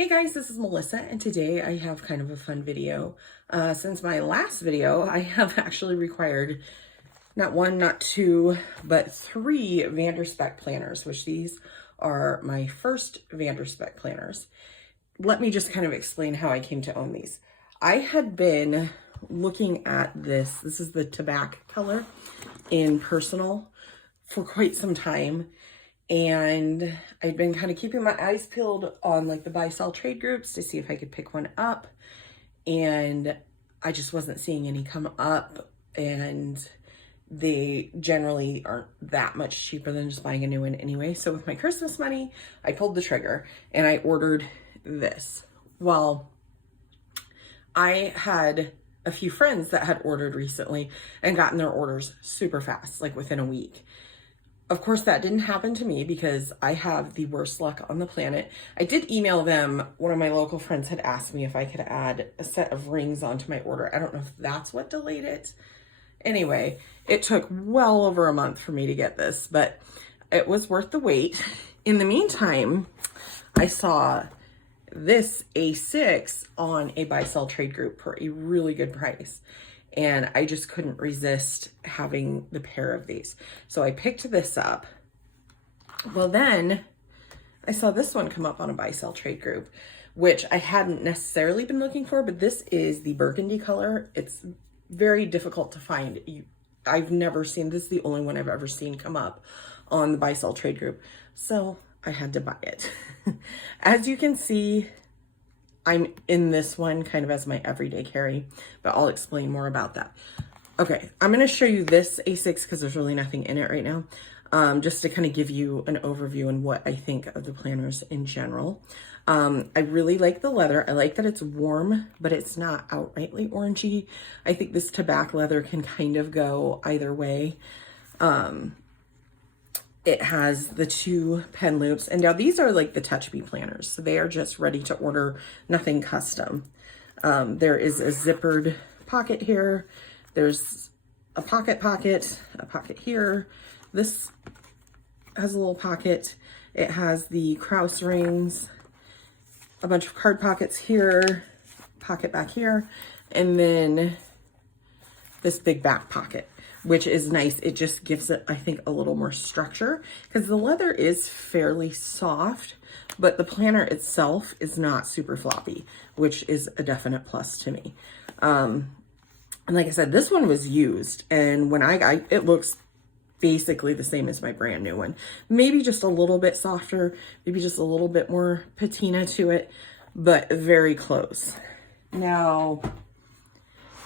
Hey guys, this is Melissa, and today I have kind of a fun video. Since my last video, I have actually required not one, not two, but three Vanderspek planners, which these are my first Vanderspek planners. Let me just kind of explain how I came to own these. I had been looking at this is the tobacco color in Personal for quite some time. And I'd been kind of keeping my eyes peeled on like the buy-sell trade groups to see if I could pick one up. And I just wasn't seeing any come up, and they generally aren't that much cheaper than just buying a new one anyway. So with my Christmas money, I pulled the trigger and I ordered this. Well, I had a few friends that had ordered recently and gotten their orders super fast, like within a week. Of course, that didn't happen to me because I have the worst luck on the planet. I did email them. One of my local friends had asked me if I could add a set of rings onto my order. I don't know if that's what delayed it. Anyway, it took well over a month for me to get this, but it was worth the wait. In the meantime, I saw this A6 on a buy-sell trade group for a really good price. And I just couldn't resist having the pair of these. So I picked this up. Well, then I saw this one come up on a buy-sell trade group, which I hadn't necessarily been looking for, but this is the burgundy color. It's very difficult to find. I've never seen this. The only one I've ever seen come up on the buy-sell trade group. So I had to buy it. As you can see, I'm in this one kind of as my everyday carry, but I'll explain more about that. Okay, I'm going to show you this A6 because there's really nothing in it right now, just to kind of give you an overview and what I think of the planners in general. I really like the leather. I like that it's warm, but it's not outrightly orangey. I think this tobacco leather can kind of go either way. It has the two pen loops, and now these are like the Touch Me planners, so they are just ready to order, nothing custom. There is a zippered pocket here. There's a pocket here. This has a little pocket. It has the Krause rings, a bunch of card pockets here, pocket back here, and then this big back pocket, which is nice. It just gives it, I think, a little more structure because the leather is fairly soft, but the planner itself is not super floppy, which is a definite plus to me. And like I said, this one was used, and when I got it, looks basically the same as my brand new one. Maybe just a little bit softer, maybe just a little bit more patina to it, but very close. Now,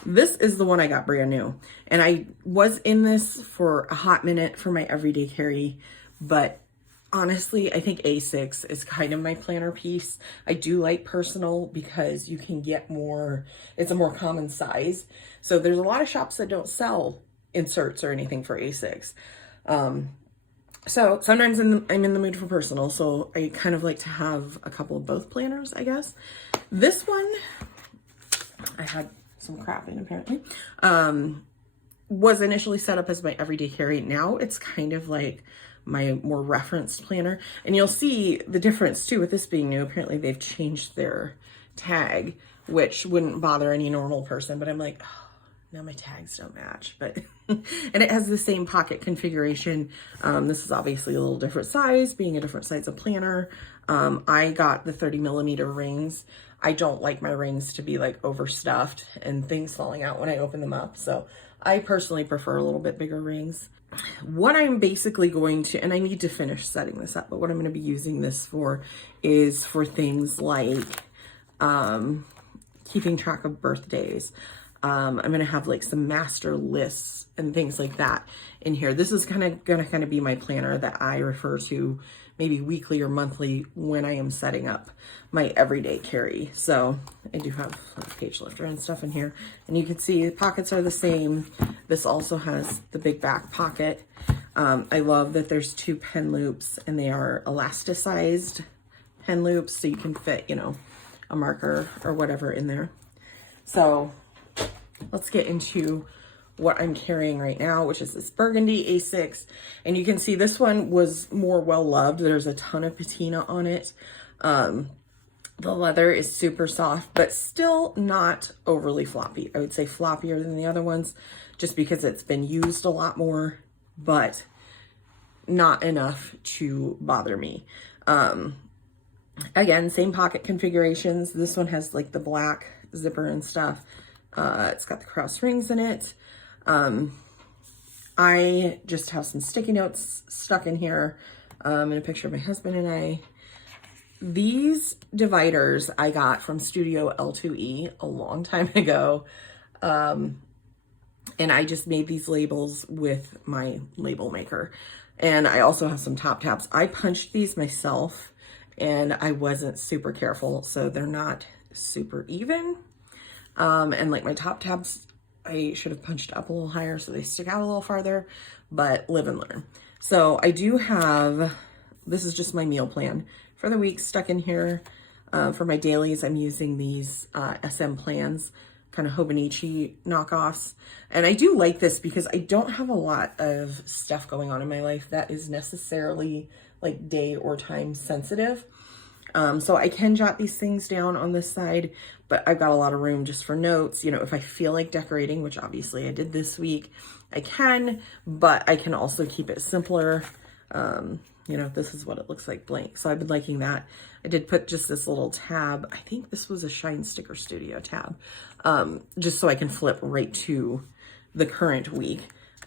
this is the one I got brand new, and I was in this for a hot minute for my everyday carry, but honestly, I think A6 is kind of my planner piece. I do like Personal because you can get more, it's a more common size. So there's a lot of shops that don't sell inserts or anything for A6. So sometimes I'm in the mood for Personal, so I kind of like to have a couple of both planners, I guess. This one, I had some crap in apparently, was initially set up as my everyday carry. Now it's kind of like my more referenced planner, and you'll see the difference too with this being new. Apparently they've changed their tag, which wouldn't bother any normal person, but I'm like, oh, now my tags don't match. But and it has the same pocket configuration. This is obviously a little different size, being a different size of planner. I got the 30mm rings. I don't like my rings to be like overstuffed and things falling out when I open them up. So I personally prefer a little bit bigger rings. What I'm basically going to, and I need to finish setting this up, but what I'm going to be using this for is for things like keeping track of birthdays. I'm going to have like some master lists and things like that in here. This is going to be my planner that I refer to maybe weekly or monthly when I am setting up my everyday carry. So I do have a page lifter and stuff in here, and you can see the pockets are the same. This also has the big back pocket. I love that there's two pen loops, and they are elasticized pen loops, so you can fit, you know, a marker or whatever in there. So let's get into what I'm carrying right now, which is this Burgundy A6. And you can see this one was more well loved. There's a ton of patina on it. The leather is super soft, but still not overly floppy. I would say floppier than the other ones just because it's been used a lot more, but not enough to bother me. Again, same pocket configurations. This one has like the black zipper and stuff. It's got the cross rings in it. I just have some sticky notes stuck in here, and a picture of my husband and I. These dividers I got from Studio L2E a long time ago. And I just made these labels with my label maker. And I also have some top tabs. I punched these myself and I wasn't super careful, so they're not super even. And like my top tabs, I should have punched up a little higher so they stick out a little farther, but live and learn. So I do have, this is just my meal plan for the week stuck in here. For my dailies, I'm using these SM plans, kind of Hobonichi knockoffs. And I do like this because I don't have a lot of stuff going on in my life that is necessarily like day or time sensitive. So I can jot these things down on this side, but I've got a lot of room just for notes. You know, if I feel like decorating, which obviously I did this week, I can, but I can also keep it simpler. You know, this is what it looks like blank. So I've been liking that. I did put just this little tab. I think this was a Shine Sticker Studio tab, just so I can flip right to the current week.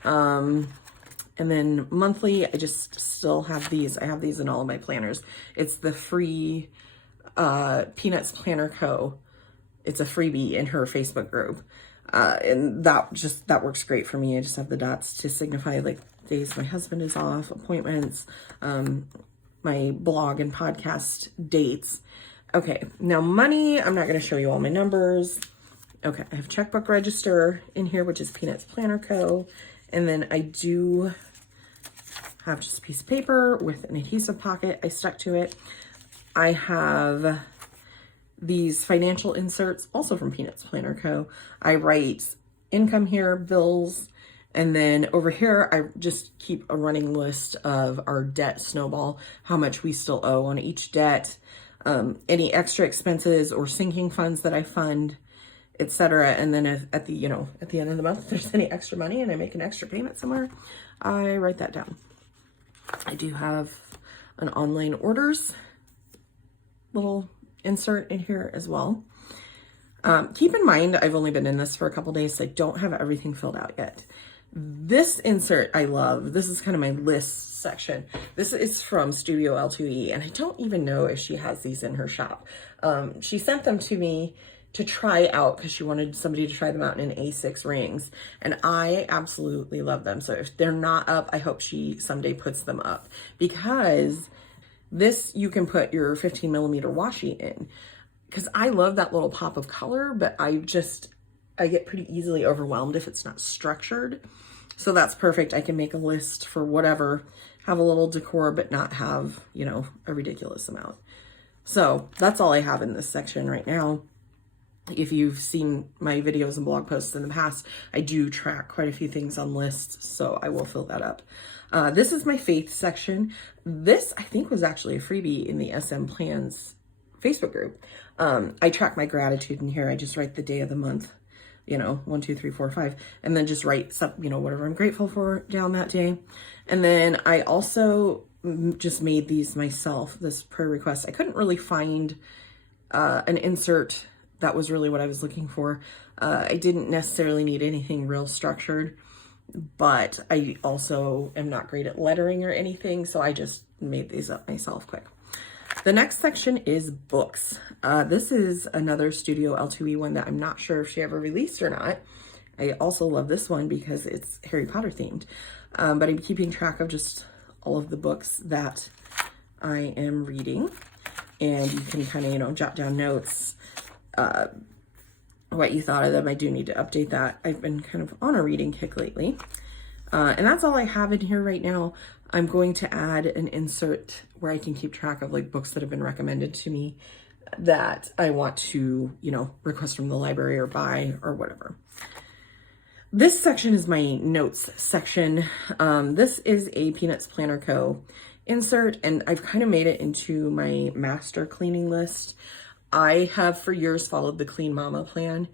And then monthly, I just still have these. I have these in all of my planners. It's the free Peanuts Planner Co. It's a freebie in her Facebook group. And that works great for me. I just have the dots to signify like days my husband is off, appointments, my blog and podcast dates. Okay, now money, I'm not going to show you all my numbers. Okay, I have checkbook register in here, which is Peanuts Planner Co. And then I do have just a piece of paper with an adhesive pocket. I stuck to it. I have these financial inserts, also from Peanuts Planner Co. I write income here, bills, and then over here, I just keep a running list of our debt snowball, how much we still owe on each debt, any extra expenses or sinking funds that I fund, etc. And then at the end of the month, if there's any extra money and I make an extra payment somewhere, I write that down. I do have an online orders little insert in here as well. Keep in mind, I've only been in this for a couple days, so I don't have everything filled out yet. This insert I love. This is kind of my list section. This is from Studio L2E, and I don't even know if she has these in her shop. She sent them to me to try out because she wanted somebody to try them out in A6 rings, and I absolutely love them. So if they're not up, I hope she someday puts them up, because this you can put your 15 millimeter washi in, because I love that little pop of color, but I get pretty easily overwhelmed if it's not structured. So that's perfect. I can make a list for whatever, have a little decor, but not have, you know, a ridiculous amount. So that's all I have in this section right now. If you've seen my videos and blog posts in the past, I do track quite a few things on lists, so I will fill that up. This is my faith section. This, I think, was actually a freebie in the SM Plans Facebook group. I track my gratitude in here. I just write the day of the month, you know, 1, 2, 3, 4, 5, and then just write some, you know, whatever I'm grateful for down that day. And then I also just made these myself, this prayer request. I couldn't really find an insert that was really what I was looking for. I didn't necessarily need anything real structured, but I also am not great at lettering or anything, so I just made these up myself quick. The next section is books. This is another Studio L2E one that I'm not sure if she ever released or not. I also love this one because it's Harry Potter themed, but I'm keeping track of just all of the books that I am reading, and you can kind of, you know, jot down notes, what you thought of them. I do need to update that. I've been kind of on a reading kick lately. And that's all I have in here right now. I'm going to add an insert where I can keep track of like books that have been recommended to me that I want to, you know, request from the library or buy or whatever. This section is my notes section. This is a Peanuts Planner Co. insert, and I've kind of made it into my master cleaning list. I have for years followed the Clean Mama plan,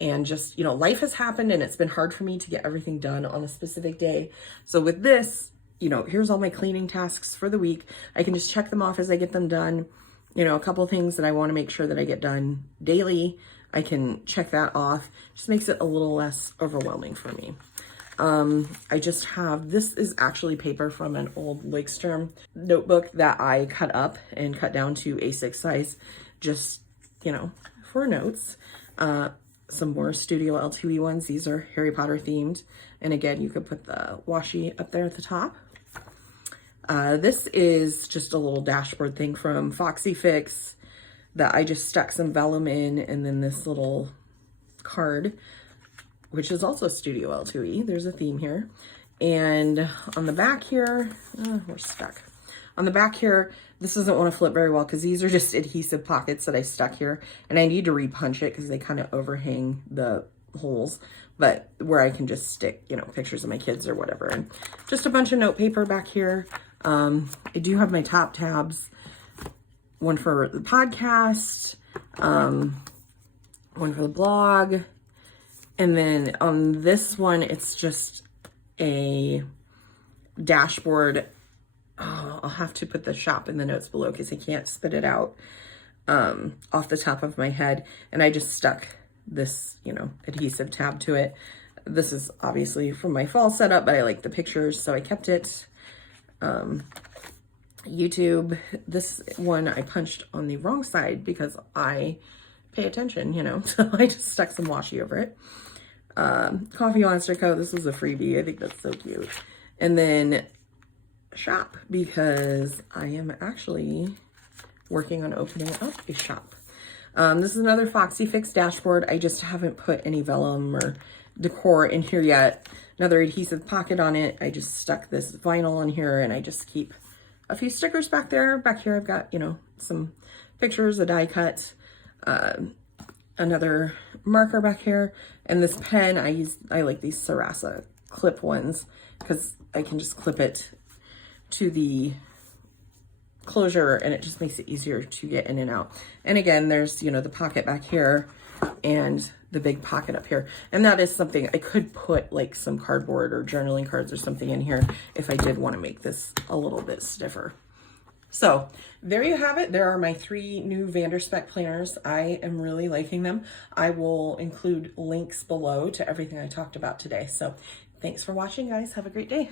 and just, you know, life has happened and it's been hard for me to get everything done on a specific day. So with this, you know, here's all my cleaning tasks for the week. I can just check them off as I get them done. You know, a couple of things that I want to make sure that I get done daily, I can check that off. Just makes it a little less overwhelming for me. I just have, this is actually paper from an old Leuchtturm notebook that I cut up and cut down to A6 size, just, you know, for notes. Some more Studio L2E ones. These are Harry Potter themed. And again, you could put the washi up there at the top. This is just a little dashboard thing from Foxy Fix that I just stuck some vellum in, and then this little card, which is also Studio L2E. There's a theme here. And on the back here, we're stuck. On the back here, this doesn't want to flip very well because these are just adhesive pockets that I stuck here. And I need to repunch it because they kind of overhang the holes, but where I can just stick, you know, pictures of my kids or whatever. And just a bunch of note paper back here. I do have my top tabs, one for the podcast, one for the blog. And then on this one, it's just a dashboard. Oh, I'll have to put the shop in the notes below because I can't spit it out off the top of my head. And I just stuck this, you know, adhesive tab to it. This is obviously from my fall setup, but I like the pictures, so I kept it. YouTube, this one I punched on the wrong side because I pay attention, you know, so I just stuck some washi over it. Coffee Monster Co. This was a freebie. I think that's so cute. And then shop, because I am actually working on opening up a shop. This is another Foxy Fix dashboard. I just haven't put any vellum or decor in here yet. Another adhesive pocket on it. I just stuck this vinyl on here, and I just keep a few stickers back there. Back here I've got, you know, some pictures, a die cut, another marker back here, and this pen I like these Sarasa clip ones because I can just clip it to the closure and it just makes it easier to get in and out. And again, there's, you know, the pocket back here and the big pocket up here. And that is something I could put like some cardboard or journaling cards or something in here if I did want to make this a little bit stiffer. So there you have it. There are my 3 new Vanderspek planners. I am really liking them. I will include links below to everything I talked about today. So thanks for watching, guys. Have a great day.